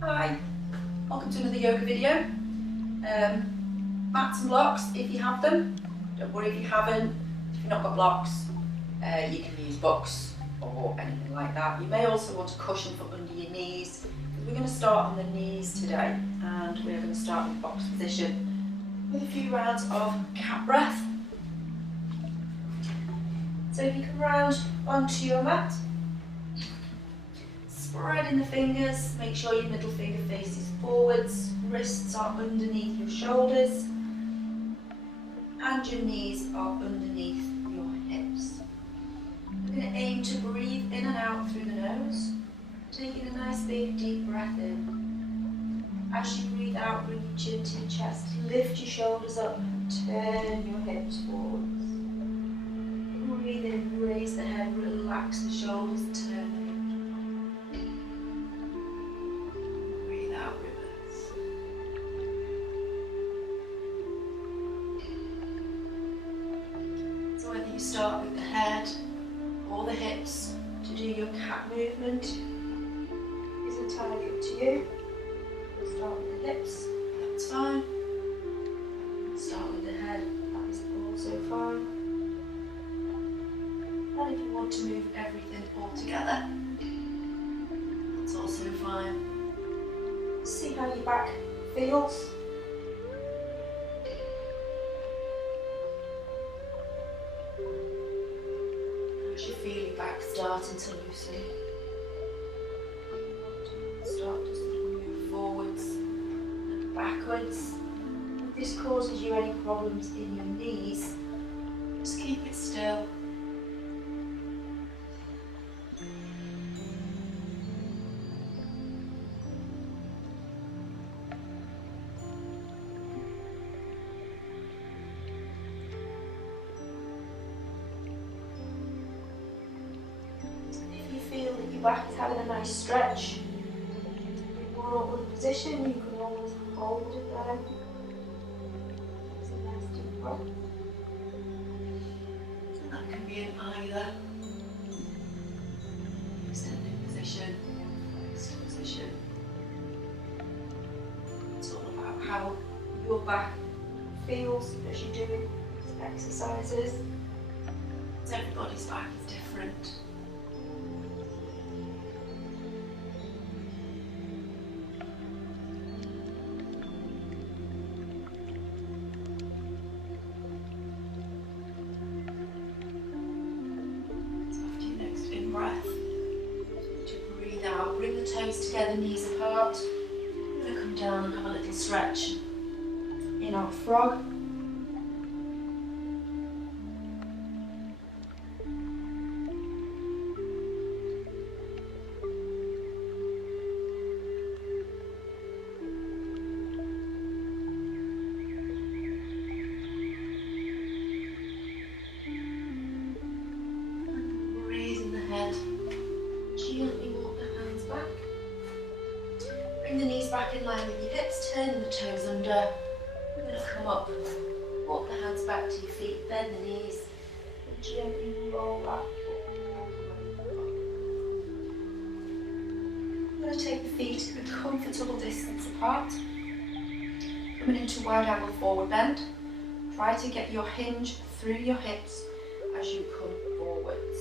Hi, welcome to another yoga video. Mats and blocks if you have them. Don't worry if you haven't. If you've not got blocks, you can use books or anything like that. You may also want a cushion for under your knees. We're going to start on the knees today, and we're going to start in box position with a few rounds of cat breath. So if you come round onto your mat, spreading the fingers, make sure your middle finger faces forwards, wrists are underneath your shoulders, and your knees are underneath your hips. We're going to aim to breathe in and out through the nose, taking a nice big deep breath in. As you breathe out, bring your chin to your chest, lift your shoulders up, turn your hips forwards. Breathe in, raise the head, relax the shoulders, turn the hips. Breathe out, reverse. So whether you start with the head or the hips to do your cat movement is entirely up to you. Start with the hips, that's fine. Start with the head, that is also fine. And if you want to move everything all together, that's also fine. See how your back feels. As you feel your back starting to loosen, start to move forwards and backwards. If this causes you any problems in your knees, just keep it still. Back is having a nice stretch. In one awkward position, you can always hold it there. It's a nice deep breath. And that can be in either extended position or fixed position. It's all about how your back feels as you're doing these exercises. Because everybody's back is different. Breath. To breathe out, bring the toes together, knees apart. We're going to come down and have a little stretch in our frog. Gently walk the hands back. Bring the knees back in line with your hips, turning the toes under. We're going to come up, walk the hands back to your feet, bend the knees, and gently roll back. I'm going to take the feet a comfortable distance apart. Coming into wide angle forward bend. Try to get your hinge through your hips as you come forwards.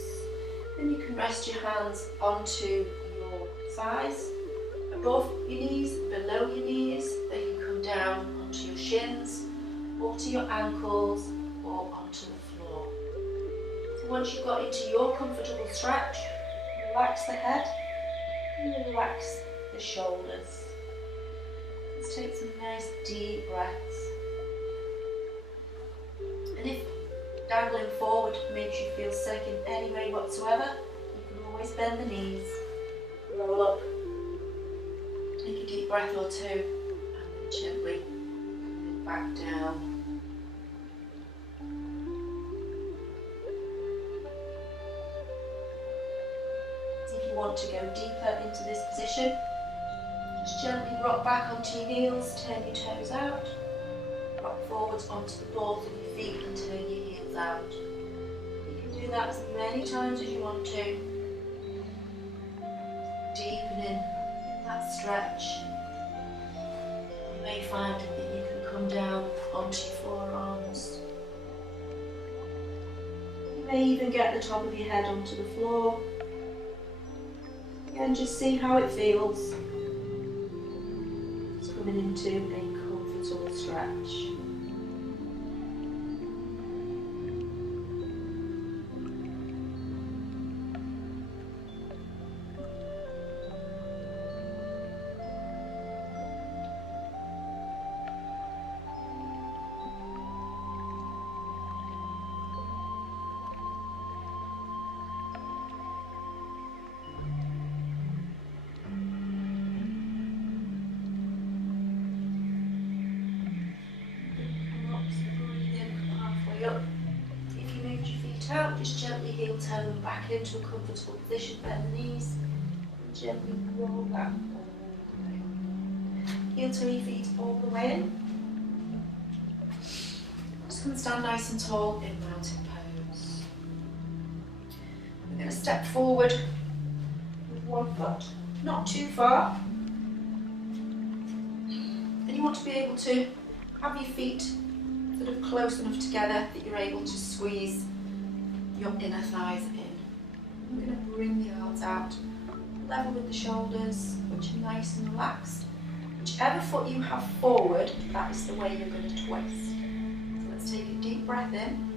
Then you can rest your hands onto your thighs, above your knees, below your knees. Then you come down onto your shins, or to your ankles, or onto the floor. So once you've got into your comfortable stretch, relax the head and relax the shoulders. Let's take some nice deep breaths. And if dangling forward makes you feel sick in any way whatsoever, you can always bend the knees, roll up, take a deep breath or two, and then gently move back down. If you want to go deeper into this position, just gently rock back onto your heels, turn your toes out, rock forwards onto the balls of your feet and turn your heels out. You can do that as many times as you want to. Deepening that stretch, you may find that you can come down onto your forearms. You may even get the top of your head onto the floor. Again, just see how it feels. It's coming into a comfortable stretch. Up. If you moved your feet out, just gently heel toe them back into a comfortable position, bend the knees, and gently roll back all the way up. Heel toe your feet all the way in. Just come and stand nice and tall in mountain pose. We're going to step forward with one foot, not too far. And you want to be able to have your feet sort of close enough together that you're able to squeeze your inner thighs in. I'm going to bring the arms out, level with the shoulders, which are nice and relaxed. Whichever foot you have forward, that is the way you're going to twist. So let's take a deep breath in.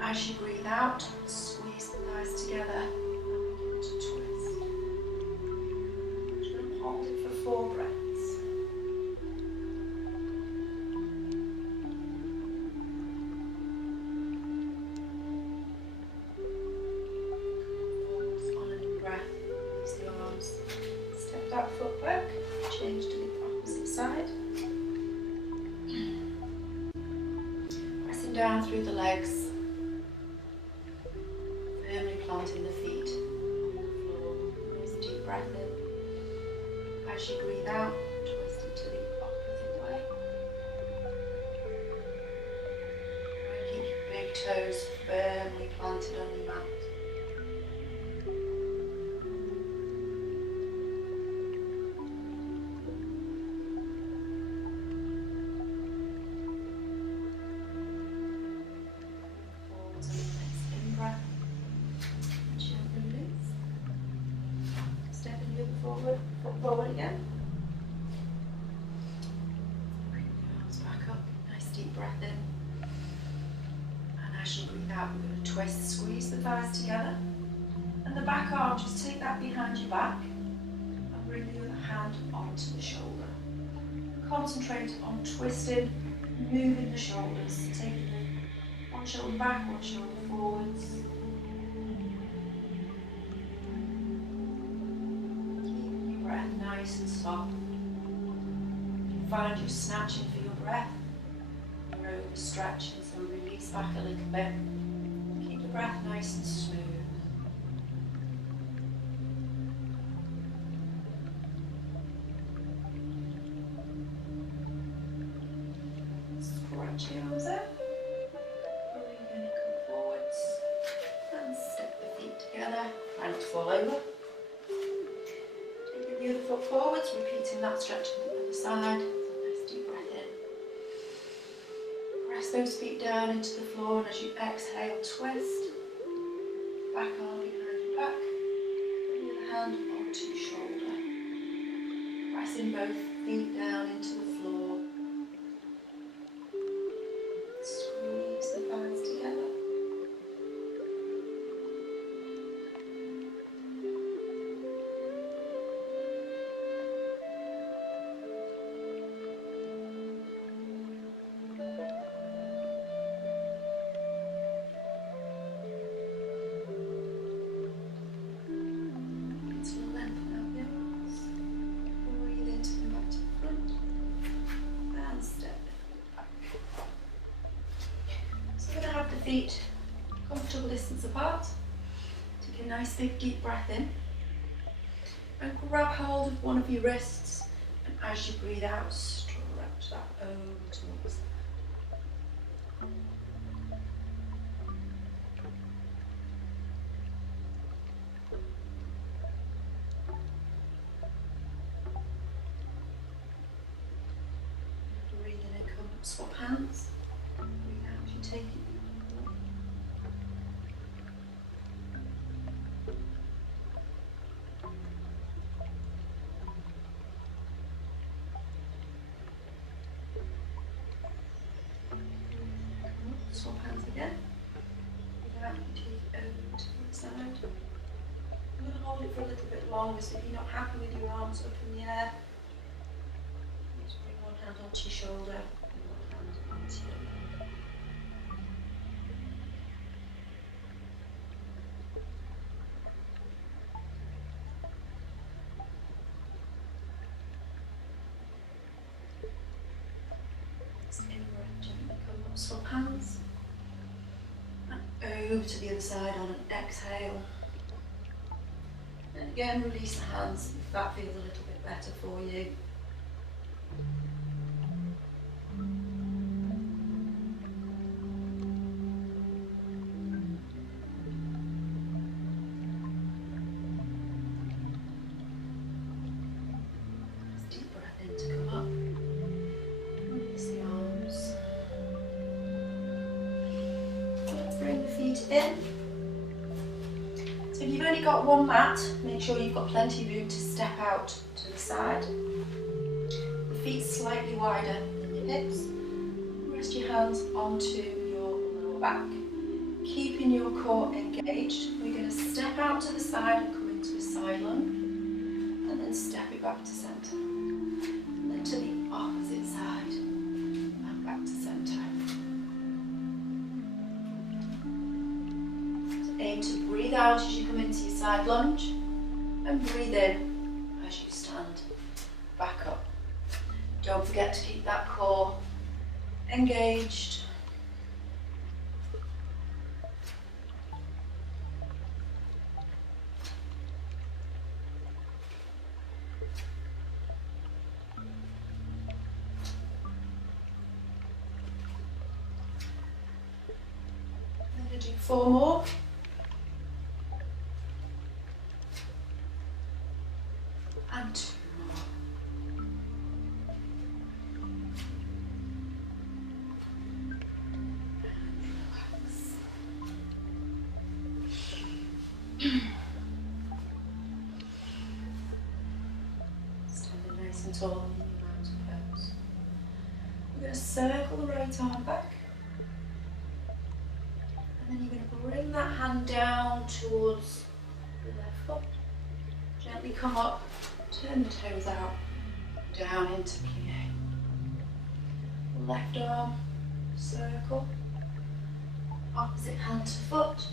As you breathe out, squeeze the thighs together and begin to twist. I'm just going to hold it for 4 breaths. That foot back, change to the opposite side. Pressing down through the legs, firmly planting the feet on the floor. Nice deep breath in. As you breathe out, twist it to the opposite way. Try and keep your big toes firmly planted on your mat. Forward again. Bring the arms back up. Nice deep breath in. And as you breathe out, we're going to twist, squeeze the thighs together. And the back arm, just take that behind your back and bring the other hand onto the shoulder. Concentrate on twisting, moving the shoulders, taking one shoulder back, one shoulder forwards. Nice and soft. Find you snatching for your breath. You're overstretching, so release back a little bit. Keep the breath nice and smooth. Stretch your arms out. You're going to come forwards and step the feet together. Try not to fall over. The other foot forwards, repeating that stretch on the other side. Nice deep breath in. Press those feet down into the floor, and as you exhale, twist. Back arm behind your back. Bring the other hand onto your shoulder. Pressing both feet down into the floor. Squeeze the thighs together. Feet comfortable distance apart. Take a nice big deep breath in and grab hold of one of your wrists, and as you breathe out, stretch that over towards the Swap hands. Breathe out as you take it. Swap hands again. Breathe out, you take it over to the other side. I'm going to hold it for a little bit longer, so if you're not happy with your arms up in the air, just bring one hand onto your shoulder and one hand onto your leg. Gently come up, swap hands. And over to the other side on an exhale. And again, release the hands if that feels a little bit better for you. Deep breath in to come up. Release the arms. Bring the feet in. So if you've only got one mat, make sure you've got plenty of room to step out to the side. The feet slightly wider than your hips. Rest your hands onto your lower back. Keeping your core engaged, we're going to step out to the side and come into a side lunge. And then step it back to centre. And then to the opposite side and back to centre. Aim to breathe out as you come into your side lunge and breathe in as you stand back up. Don't forget to keep that core engaged. I'm going to do 4 more. And 2 more. Standing nice and tall in your mountain pose. We're going to circle the right arm back. And then you're going to bring that hand down towards the left foot. Gently come up. Turn the toes out, down into plie. Left arm, circle. Opposite hand to foot.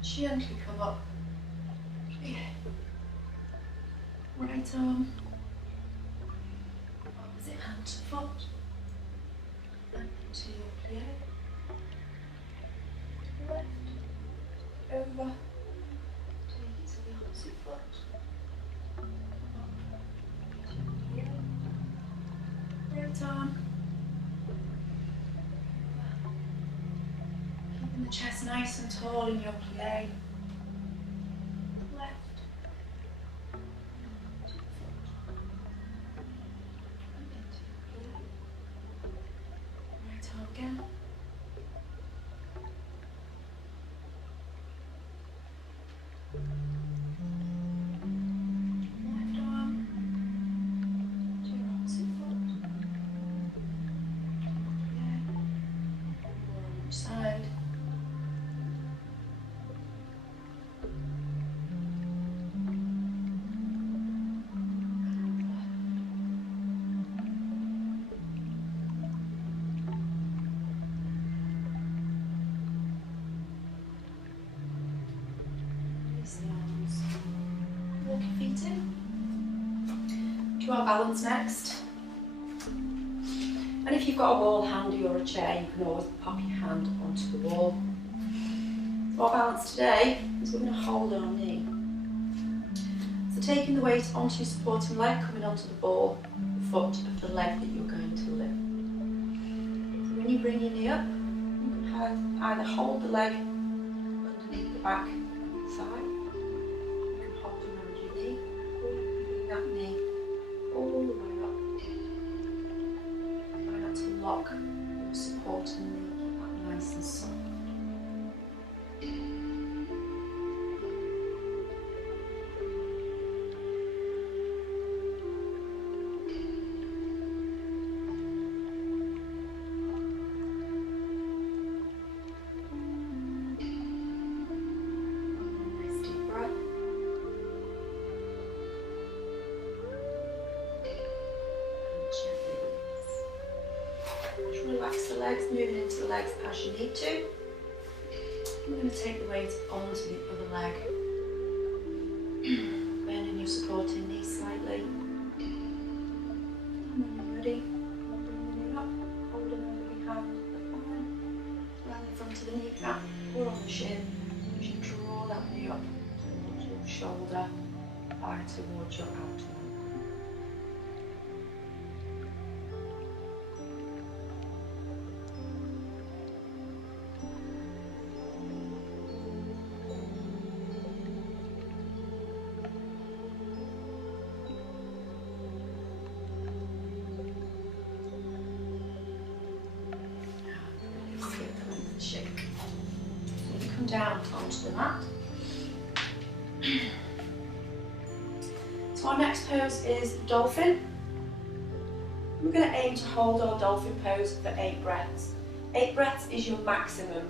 Gently come up, plie. Right arm, opposite hand to foot. And into your plie. Left, over. Take it to the opposite foot. Right arm. Keeping the chest nice and tall in your plie. Left. And into your plie. Right arm again. Side. Release the arms. Walk your feet in. To our balance next. And if you've got a wall handy or a chair, you can always pop your hand onto the wall. So our balance today is we're going to hold our knee. So taking the weight onto your supporting leg, coming onto the ball, the foot of the leg that you're going to lift. So when you bring your knee up, you can either hold the leg underneath the back and the side, you can hold around your knee, or you can bring that knee all the way up. Try not to dog, your supporting knee, keep that nice and soft. Nice deep breath. Just relax the legs, moving into the legs as you need to. We're going to take the weight onto the other leg, bending your supporting knee slightly. And when you're ready, bringing it up, holding over your hand at the thigh, around the front of the kneecap or on the shin. As you draw that knee up towards your shoulder, back towards your abdomen. Shake. So you come down onto the mat. So our next pose is dolphin. We're going to aim to hold our dolphin pose for 8 breaths. 8 breaths is your maximum.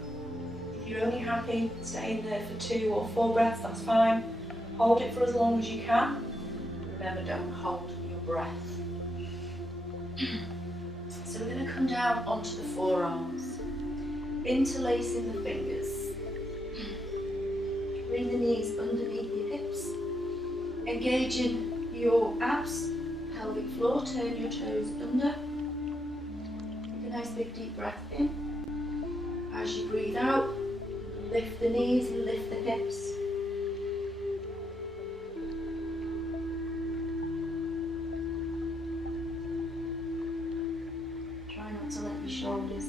If you're only happy staying there for 2 or 4 breaths, that's fine. Hold it for as long as you can. Remember, don't hold your breath. So we're going to come down onto the forearms, interlacing the fingers. Bring the knees underneath your hips, engaging your abs, pelvic floor, turn your toes under. Take a nice big deep breath in. As you breathe out, lift the knees, lift the hips. Try not to let your shoulders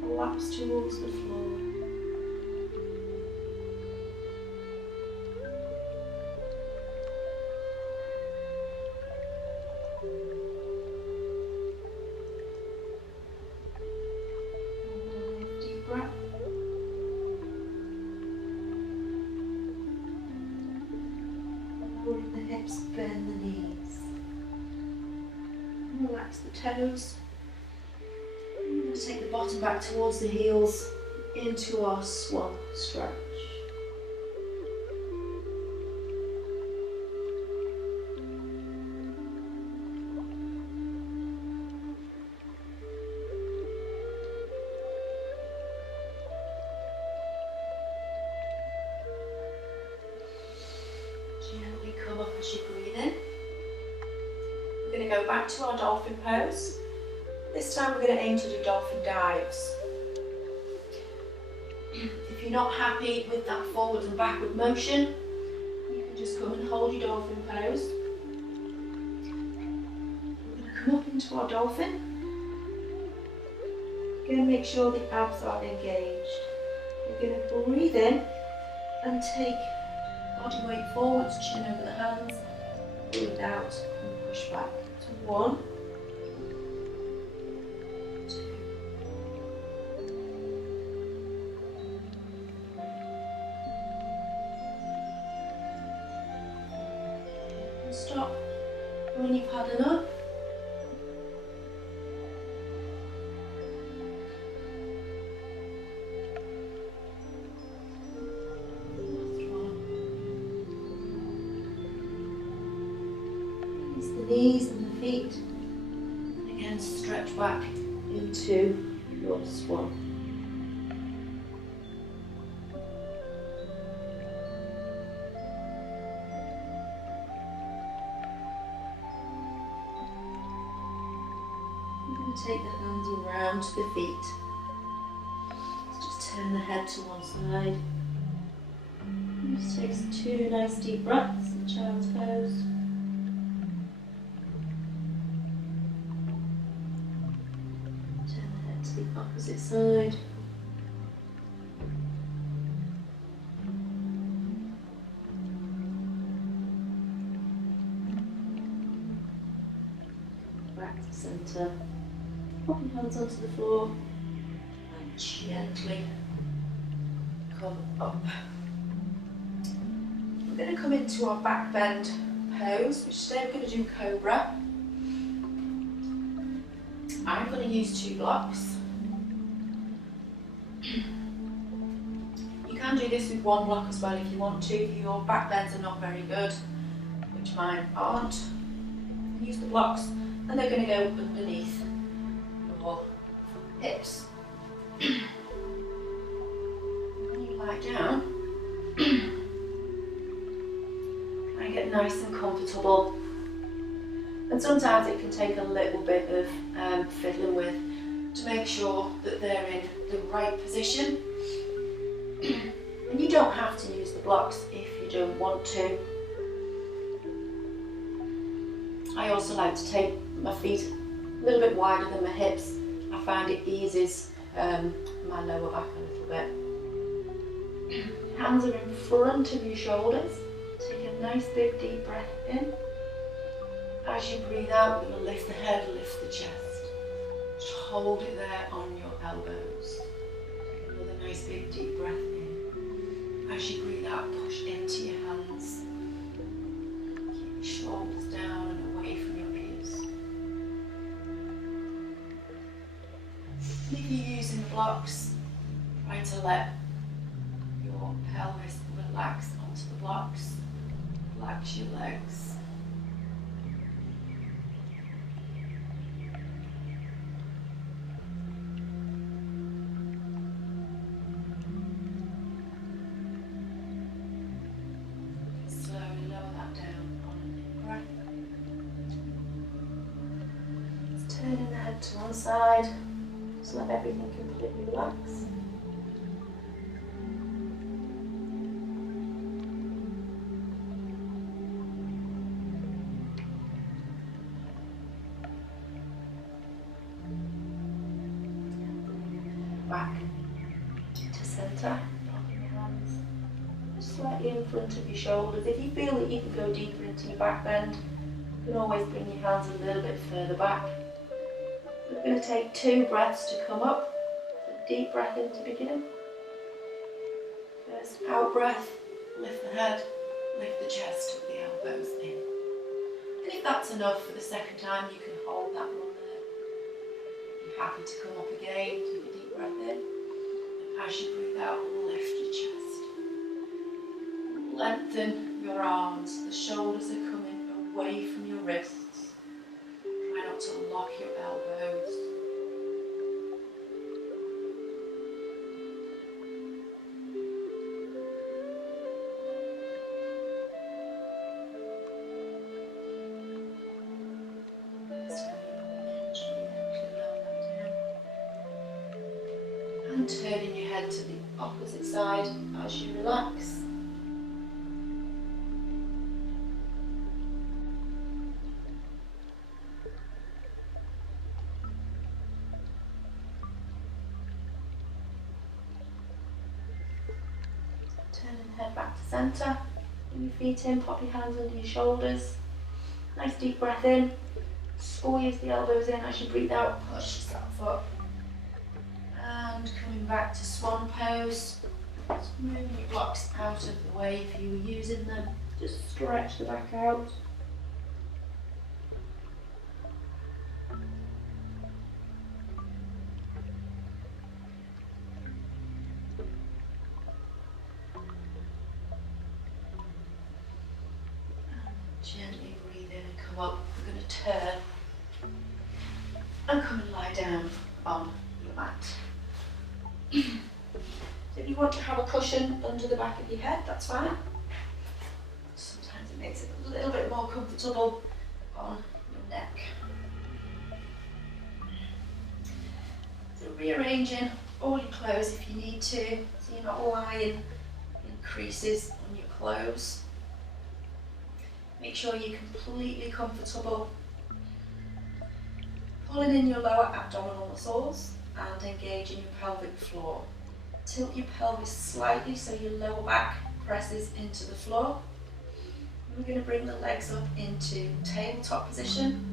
collapse towards the floor. Deep breath. Lowering the hips, bend the knees. Relax the toes. We're going to take the bottom back towards the heels into our swan stretch. Gently come up as you breathe in. We're going to go back to our dolphin pose. This time we're going to aim to do dolphin dives. If you're not happy with that forward and backward motion, you can just come and hold your dolphin pose. We're going to come up into our dolphin. Again, make sure the abs are engaged. We're going to breathe in and take body weight forwards, chin over the hands. Breathe out and push back to 1. Stop when you've had enough. Last one. Release the knees and the feet. And again, stretch back into your swan. Take the hands around the feet. Let's just turn the head to one side. Just take 2 nice deep breaths in child's pose. Turn the head to the opposite side. Back to centre. Pop your hands onto the floor and gently come up. We're going to come into our back bend pose, which today we're going to do cobra. I'm going to use 2 blocks. You can do this with 1 block as well if you want to. If your back bends are not very good, which mine aren't, use the blocks and they're going to go underneath your hips. When you lie down, try and get nice and comfortable. And sometimes it can take a little bit of fiddling with to make sure that they're in the right position. And you don't have to use the blocks if you don't want to. I also like to take my feet a little bit wider than my hips. I find it eases my lower back a little bit. Hands are in front of your shoulders. Take a nice big deep breath in. As you breathe out, you're going to lift the head, lift the chest. Just hold it there on your elbows. Another nice big deep breath in. As you breathe out, push into your hands. Keep your shoulders down and away from your ears. And if you're using blocks, try to let your pelvis relax onto the blocks. Relax your legs. Turning the head to one side, just let everything completely relax. Back to centre, dropping your hands just slightly in front of your shoulders. If you feel that you can go deeper into your back bend, you can always bring your hands a little bit further back. We're going to take 2 breaths to come up. So deep breath in to begin. First out breath, lift the head, lift the chest, tuck the elbows in. And if that's enough for the second time, you can hold that one there. You're happy to come up again, take a deep breath in. And as you breathe out, lift your chest. Lengthen your arms, the shoulders are coming away from your wrists. Try not to lock your elbows. And turning your head to the opposite side as you relax. Turning the head back to centre. Bring your feet in, pop your hands under your shoulders. Nice deep breath in. Squeeze the elbows in as you breathe out. Push yourself up. And coming back to swan pose. Just moving your blocks out of the way if you were using them. Just stretch the back out. Gently breathe in and come up. We're going to turn and come and lie down on your mat. So if you want to have a cushion under the back of your head, that's fine. Sometimes it makes it a little bit more comfortable on your neck. So rearranging all your clothes if you need to, so you're not lying in creases on your clothes. Make sure you're completely comfortable. Pulling in your lower abdominal muscles and engaging your pelvic floor. Tilt your pelvis slightly so your lower back presses into the floor. We're going to bring the legs up into tabletop position.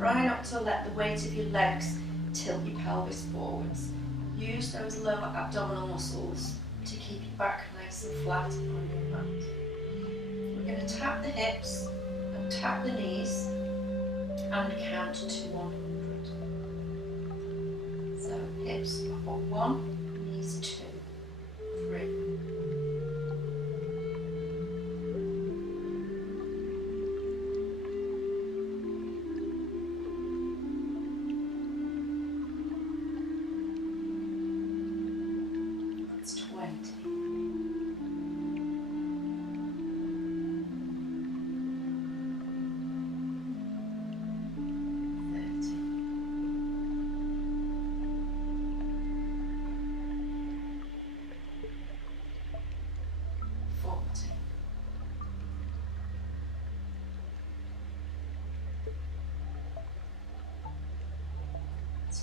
Try not to let the weight of your legs tilt your pelvis forwards. Use those lower abdominal muscles to keep your back nice and flat on your mat. We're going to tap the hips and tap the knees and count to 100. So hips up 1, knees 2, 3. That's 20.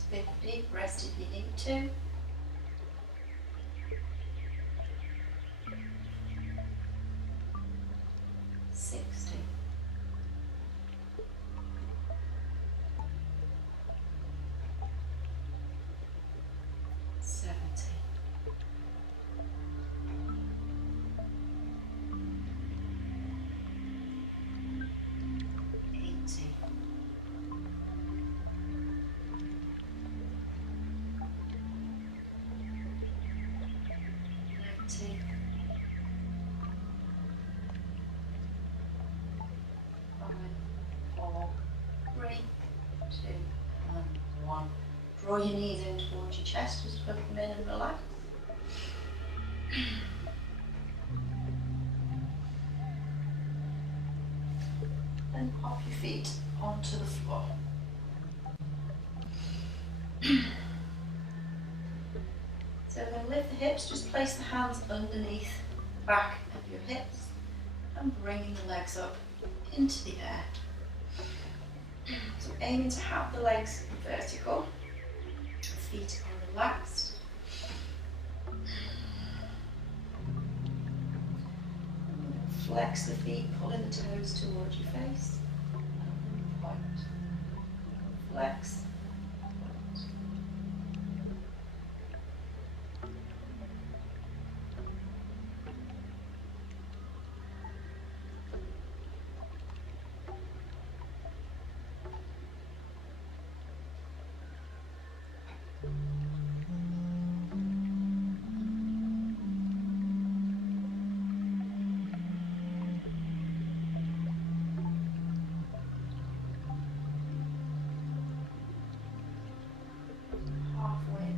50, rest if you need to. 60. 70. 80. 90. 5, 4, 3, 2, and 1. Draw your knees in towards your chest, just put them in and relax. Then pop your feet onto the floor. So we're going to lift the hips, just place the hands underneath the back of your hips and bringing the legs up into the air. So aiming to have the legs vertical, feet are relaxed. Flex the feet, pulling the toes towards your face. Point. Flex. Halfway there.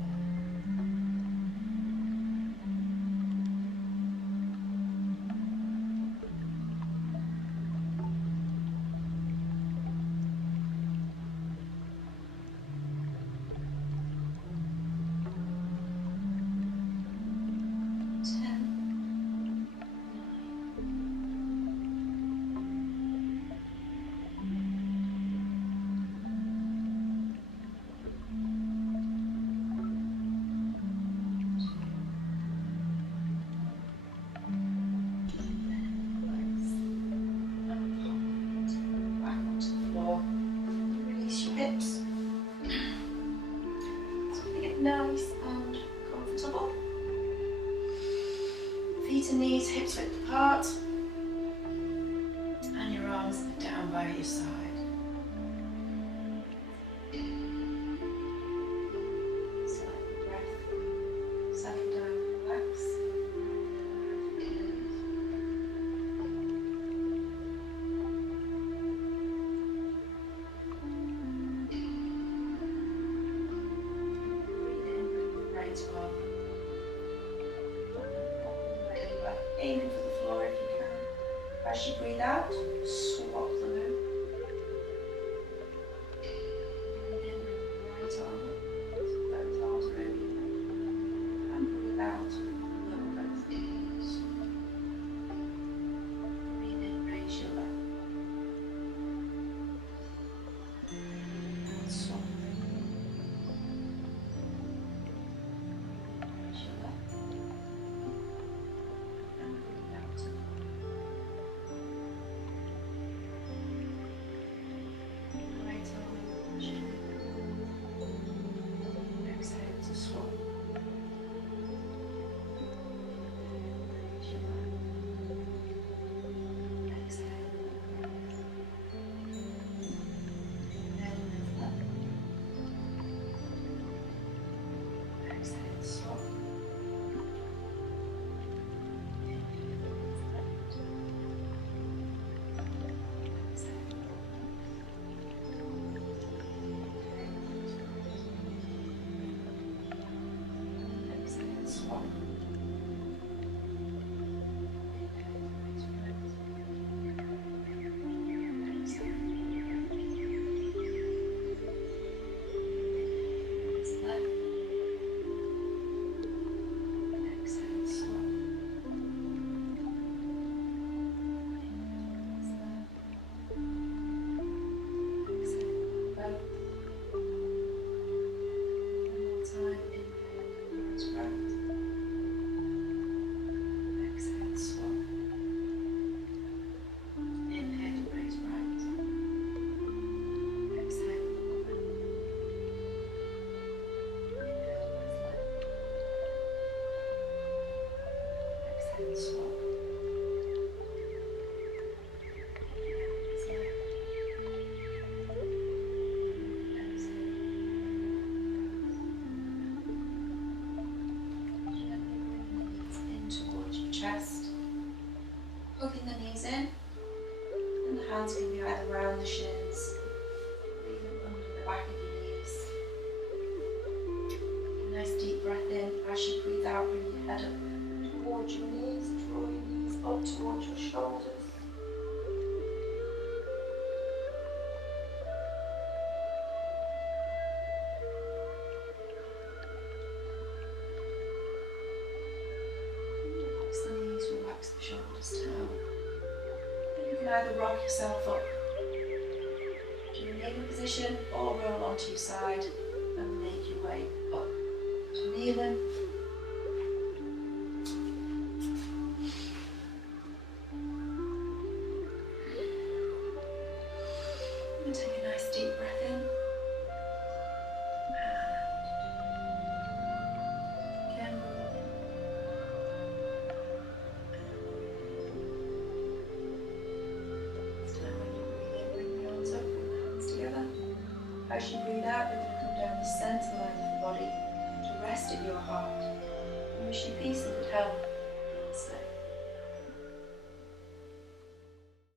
Hips. Something it nice and comfortable. Feet and knees hips width apart, and your arms down by your side. So let the breath settle down and relax. Aiming for the floor if you can. As you breathe out, swap the moon. Breathe in, right arm up, both arms are over your head. And breathe out, lower both knees. Breathe in, raise your left. Swap. Raise your left. hands can be either around the shins, or even under the back of your knees. A nice deep breath in. As you breathe out, bring your head up towards your knees, draw your knees up towards your shoulders. Relax the knees, relax the shoulders down. And you can either rock yourself up to a kneeling position or roll onto your side and make your way up to kneeling. And take a nice deep breath in. And again. This time when you breathe in, bring the arms up, bring the hands together. As you breathe out, you're going to come down the centre line of the body to rest at your heart. And wish you peace and good health.